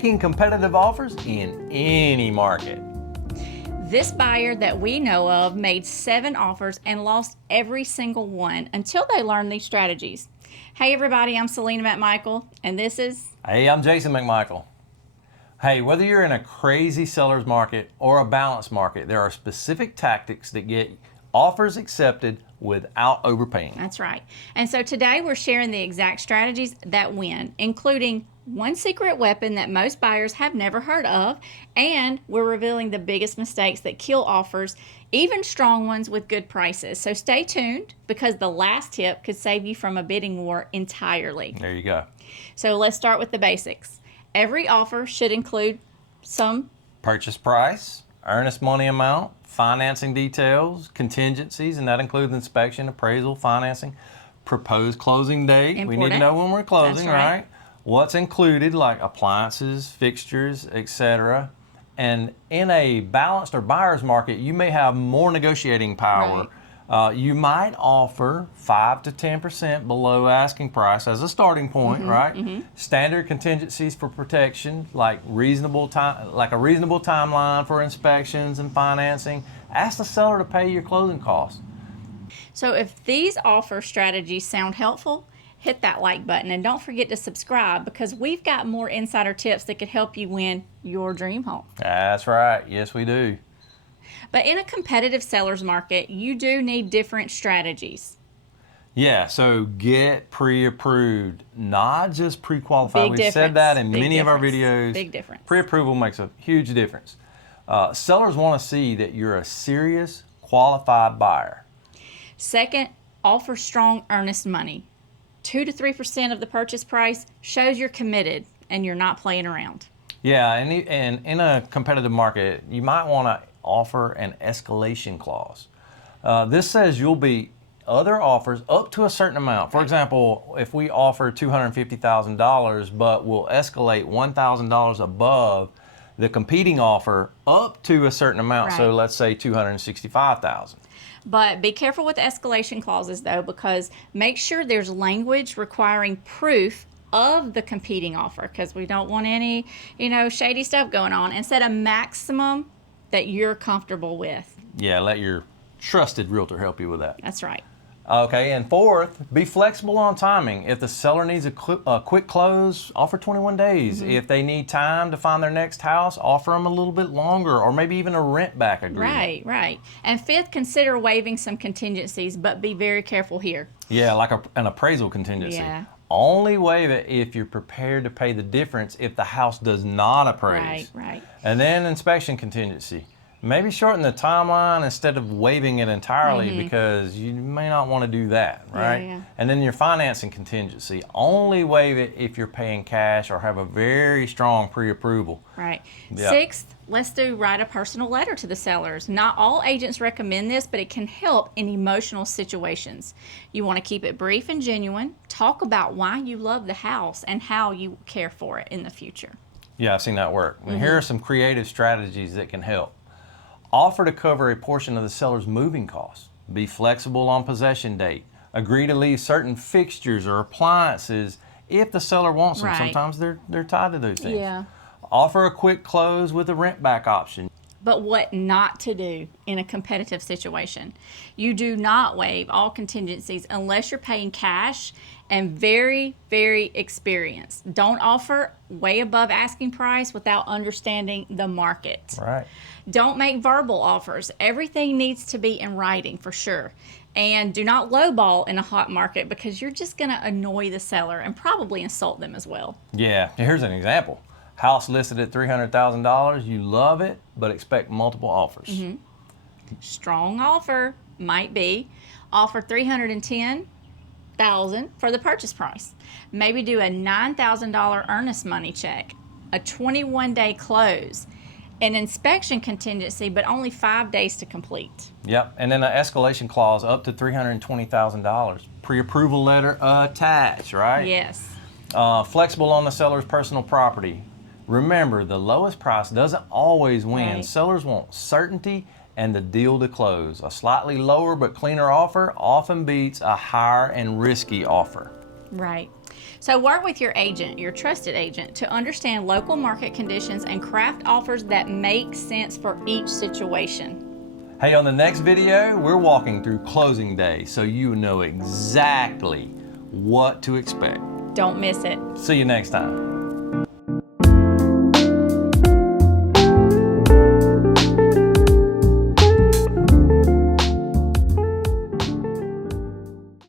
making competitive offers in any market. This buyer that we know of made 7 offers and lost every single one until they learned these strategies. Hey everybody, I'm Salina McMichael, and this is... Hey, I'm Jason McMichael. Hey, whether you're in a crazy seller's market or a balanced market, there are specific tactics that get offers accepted without overpaying. That's right. And so today we're sharing the exact strategies that win, including one secret weapon that most buyers have never heard of, and we're revealing the biggest mistakes that kill offers, even strong ones with good prices. So stay tuned, because the last tip could save you from a bidding war entirely. There you go. So let's start with the basics. Every offer should include some Purchase price, earnest money amount, financing details, contingencies, and that includes inspection, appraisal, financing, proposed closing date. Important. We need to know when we're closing, That's right. right? What's included, like appliances, fixtures, etc. And in a balanced or buyer's market, you may have more negotiating power. You might offer 5 to 10% below asking price as a starting point, right? Standard contingencies for protection, like a reasonable timeline for inspections and financing. Ask the seller to pay your closing costs. So if these offer strategies sound helpful, hit that like button, and don't forget to subscribe, because we've got more insider tips that could help you win your dream home. That's right. Yes, we do. But in a competitive seller's market, you do need different strategies. Yeah, so get pre-approved, not just pre-qualified. Big We've said that in Big many of our difference. videos. Big difference. Pre-approval makes a huge difference. Sellers want to see that you're a serious, qualified buyer. Second, offer strong earnest money. 2 to 3% of the purchase price shows you're committed and you're not playing around. Yeah, and in a competitive market, you might want to offer an escalation clause. This says you'll beat other offers up to a certain amount. For example, if we offer $250,000, but we'll escalate $1,000 above the competing offer up to a certain amount. So let's say $265,000. But be careful with escalation clauses, though, because make sure there's language requiring proof of the competing offer, because we don't want any, shady stuff going on, and set a maximum that you're comfortable with. Yeah, let your trusted realtor help you with that. That's right. Okay, and fourth, be flexible on timing. If the seller needs a quick close, offer 21 days. If they need time to find their next house, offer them a little bit longer, or maybe even a rent back agreement. Right. And fifth, consider waiving some contingencies, but be very careful here. Yeah, like an appraisal contingency. Yeah. Only waive it if you're prepared to pay the difference if the house does not appraise. Right. And then inspection contingency. Maybe shorten the timeline instead of waiving it entirely, because you may not want to do that, right? Yeah. And then your financing contingency. Only waive it if you're paying cash or have a very strong pre-approval. Right. Yeah. Sixth, let's write a personal letter to the sellers. Not all agents recommend this, but it can help in emotional situations. You want to keep it brief and genuine. Talk about why you love the house and how you care for it in the future. Yeah, I've seen that work. And here are some creative strategies that can help. Offer to cover a portion of the seller's moving costs. Be flexible on possession date. Agree to leave certain fixtures or appliances if the seller wants them. Right. Sometimes they're tied to those things. Yeah. Offer a quick close with a rent back option. But what not to do in a competitive situation. You do not waive all contingencies unless you're paying cash and very, very experienced. Don't offer way above asking price without understanding the market. Right. Don't make verbal offers. Everything needs to be in writing for sure. And do not lowball in a hot market, because you're just going to annoy the seller and probably insult them as well. Yeah, here's an example. House listed at $300,000. You love it, but expect multiple offers. Strong offer might be offer $310,000 for the purchase price. Maybe do a $9,000 earnest money check, a 21-day close, an inspection contingency, but only 5 days to complete. Yep, and then an escalation clause up to $320,000. Pre-approval letter attached, right? Yes. Flexible on the seller's personal property. Remember, the lowest price doesn't always win. Right. Sellers want certainty and the deal to close. A slightly lower but cleaner offer often beats a higher and risky offer. Right. So work with your agent, your trusted agent, to understand local market conditions and craft offers that make sense for each situation. Hey, on the next video, we're walking through closing day so you know exactly what to expect. Don't miss it. See you next time.